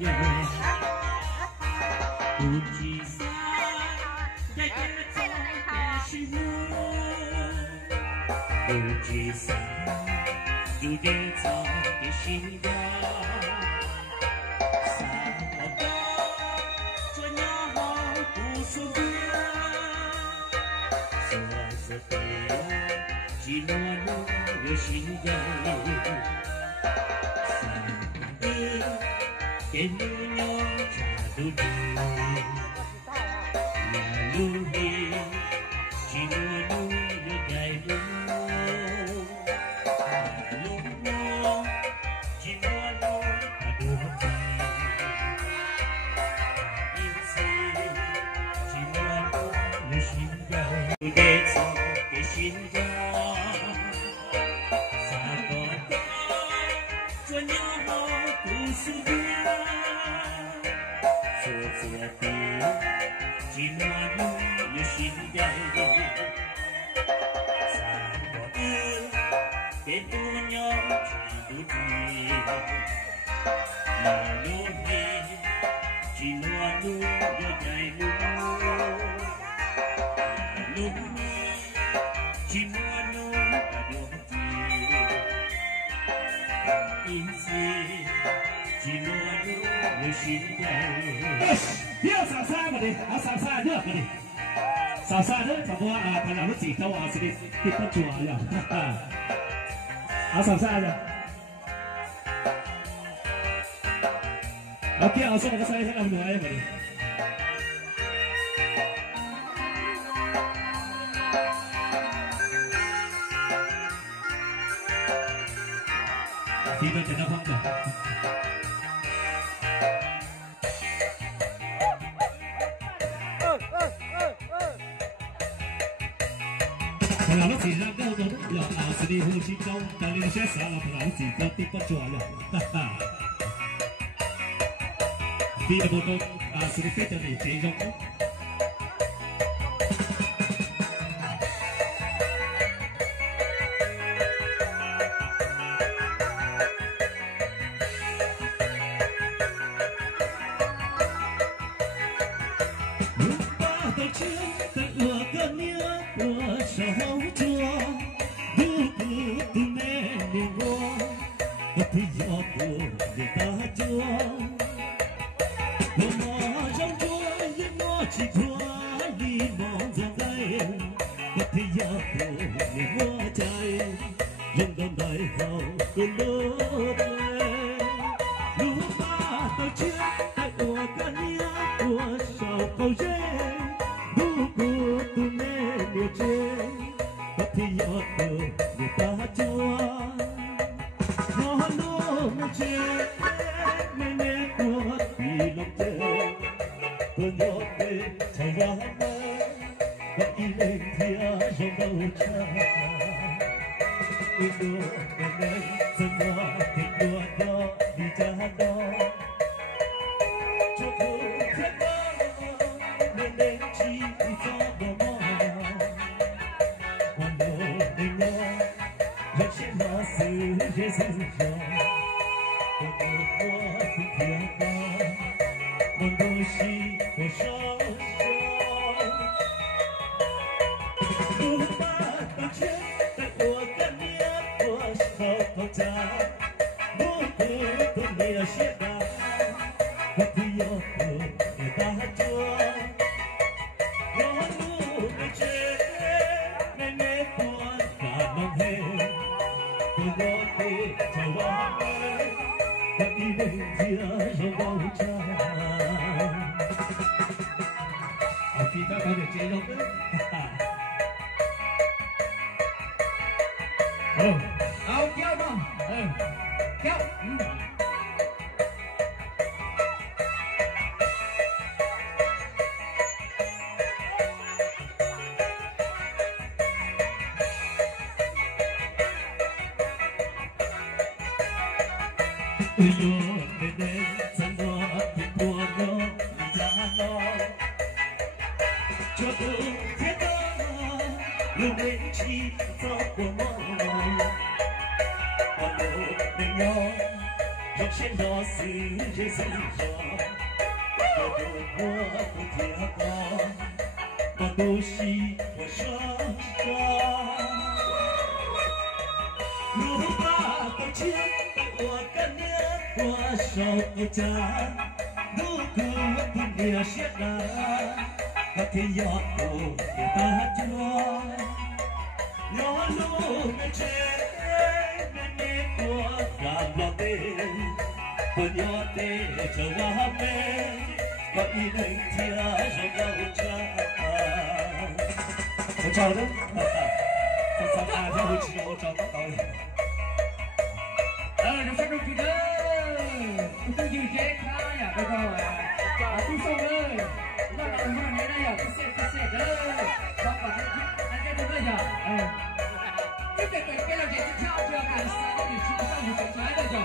nhau cùng chỉ xa để kết cho kẻ sinh cùng chỉ xa dù để cho kẻ sinh nhau xa ở đó cho nhau cùng sống biết giờ chỉ nói yêu sinh nhau cái mưa nhỏ trả đôi nhà lưu đi chỉ mưa nu như ngày lưu lúc mưa chỉ mưa nu cả đôi yêu gì chỉ mưa nu như xin nhau để cho cái xin nhau xa còn cho nhau cùng suy chỉ nói như xin đây xa bỏ ư cái tu nhau trả đôi mà lúc đi chỉ nói như ngày lúc chỉ nói nu cả đôi in gì chỉ nói như xin đây dia sasa mari, sasa aja mari. Sasa aja, semua tanah lu cita wah sedih kita jual ya. Sasa aja. Oke, langsung ke saya dua ya mari. Kita tidak bangga. Kalau lo tidak kau tu, ya asli hujan kau, kalau saya salah kalau tidak tipe jual ya. Tidak betul asli kita ni cejong. 也是说，我不过不贴过，我都是我说说。如果不见我跟你我手家，如果不留下来，我天要不给大家，我路没车，没过干了的。不要的这我们，我一能听说我唱，我找的，这咱大家会吃，我找得到的。就sắp được chị ơi, tôi dừng chế khá nhỉ, bây giờ tôi xong ơi, nó là một ngày đây à, tôi sẽ ơi, xong và anh cái bây giờ, cái là chị theo chưa cả, sao thì chúng ta một cái trái bây giờ.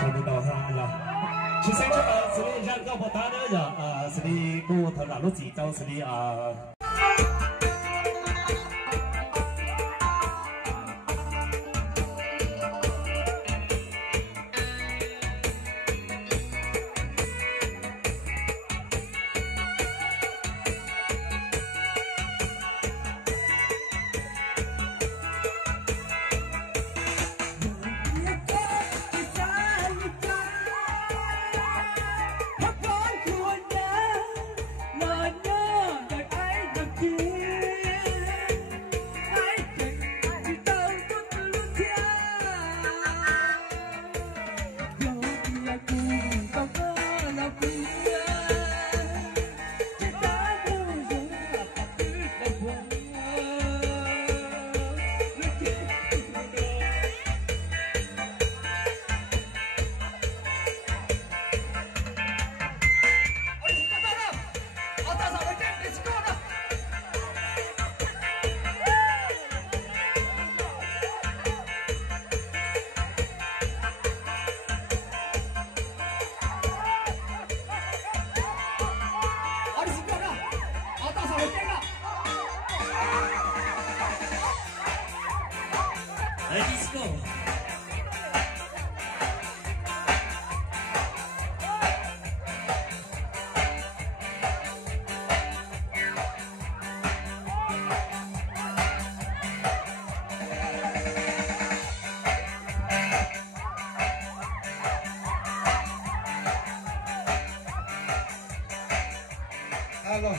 Chào mừng đầu ha là chỉ xem cho xử lý ra câu bột đá nữa giờ xử lý cô thợ làm lúc gì đâu xử lý Let's go. Halo,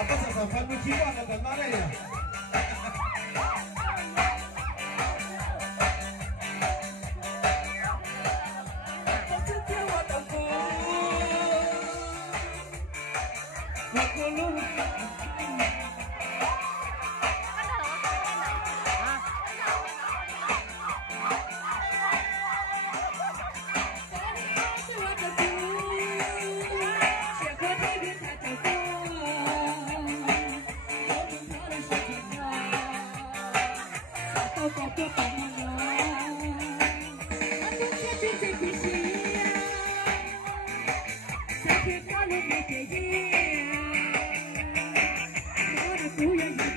apa sesampai musibah kata mana ya? Hãy subscribe cho kênh Ghiền Mì Gõ để không bỏ lỡ những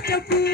video hấp dẫn.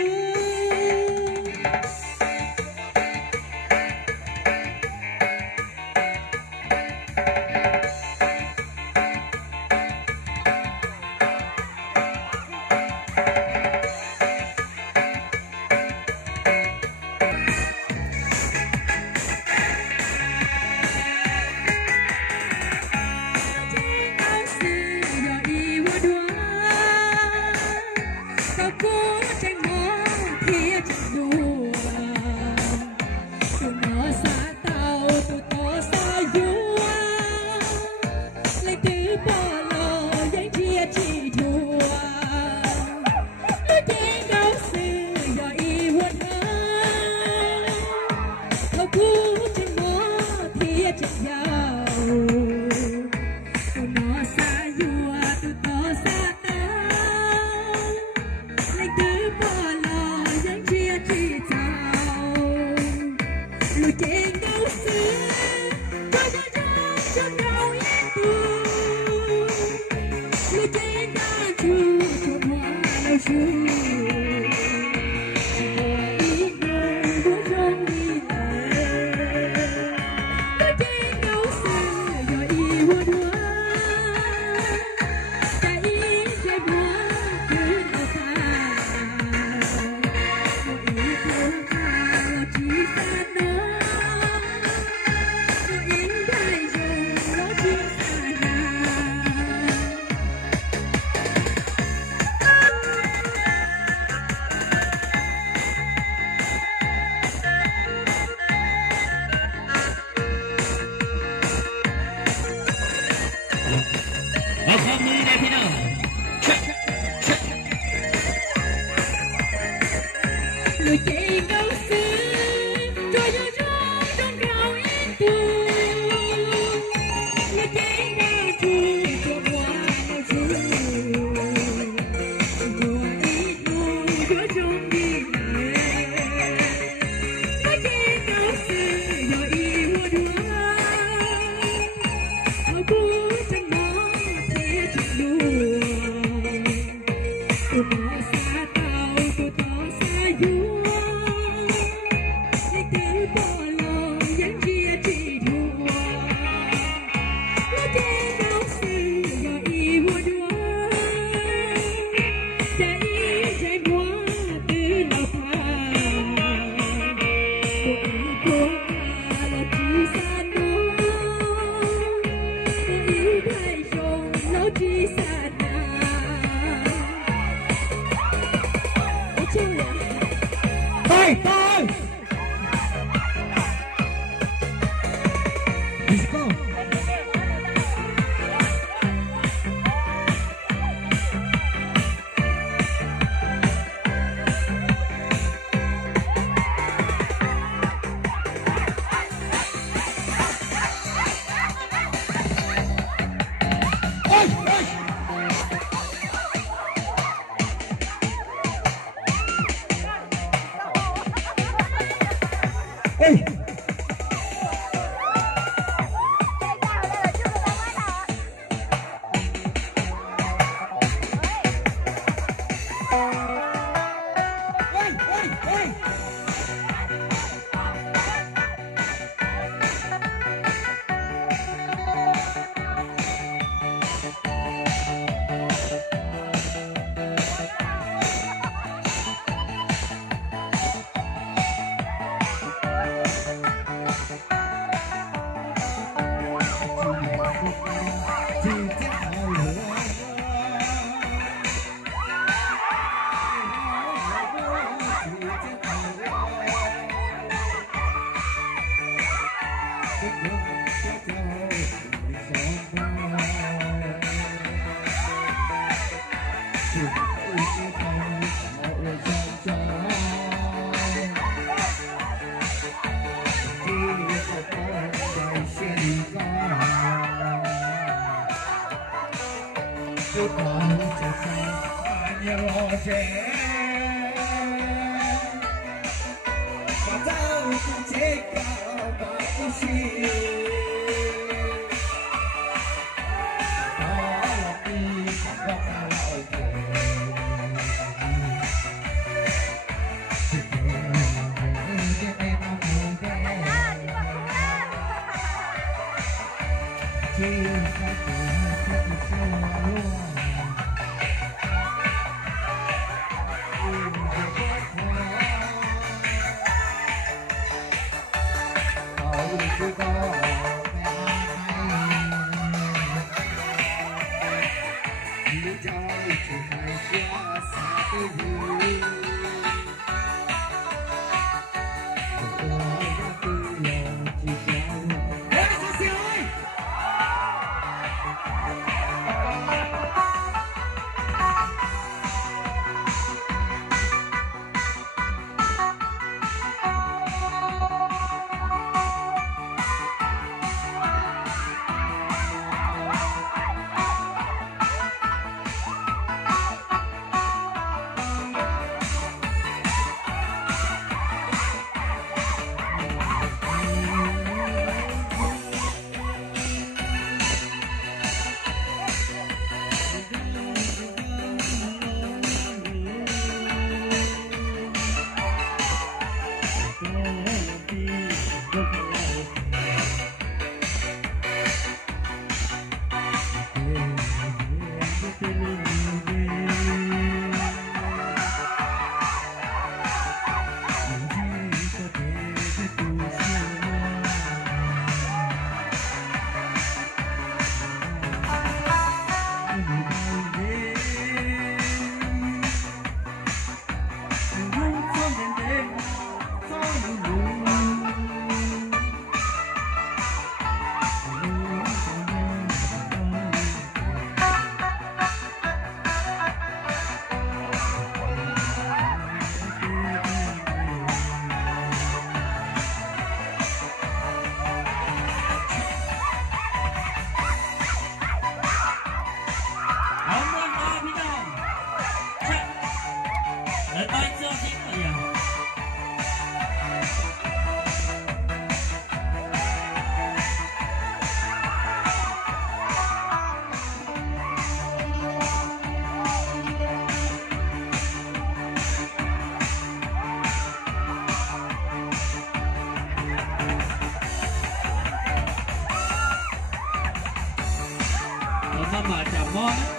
sama macam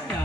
ya.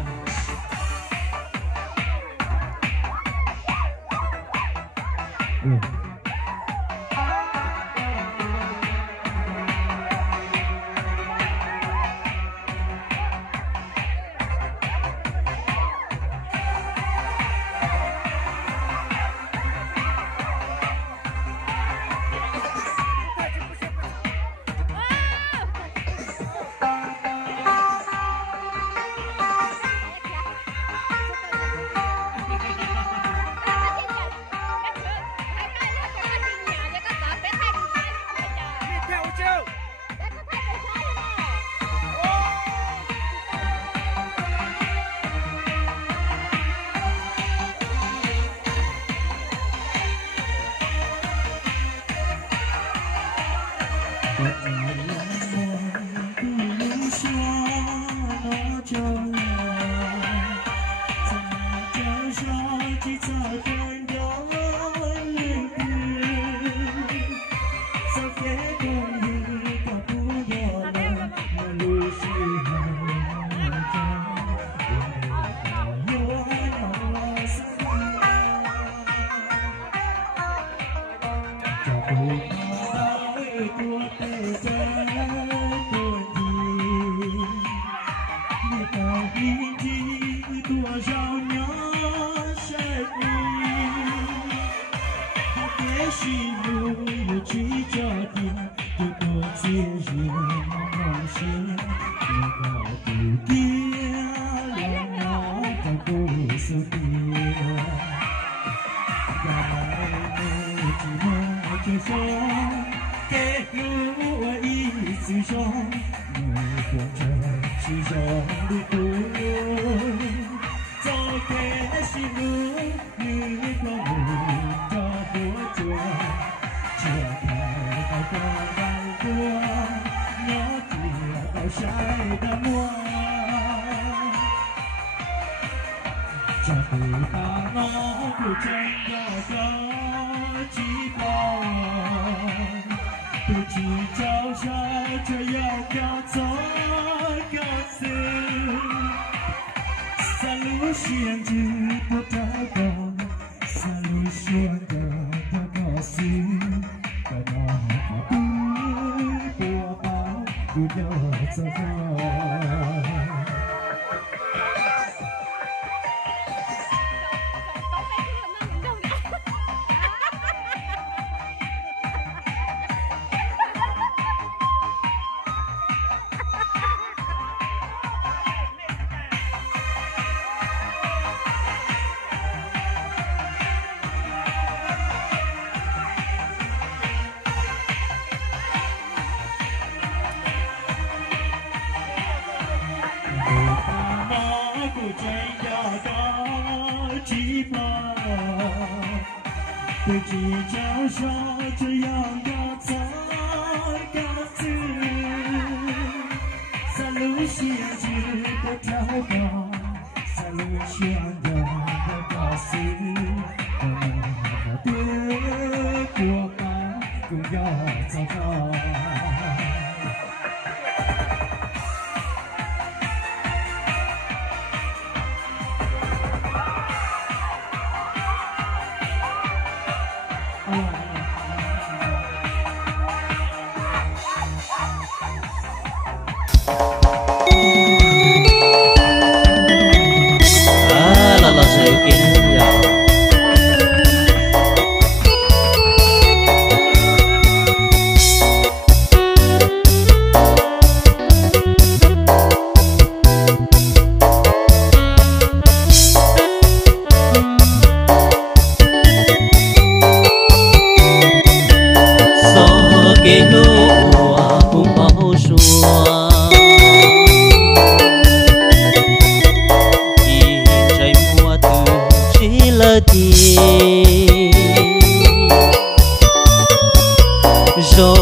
gió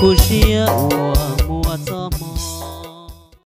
của ria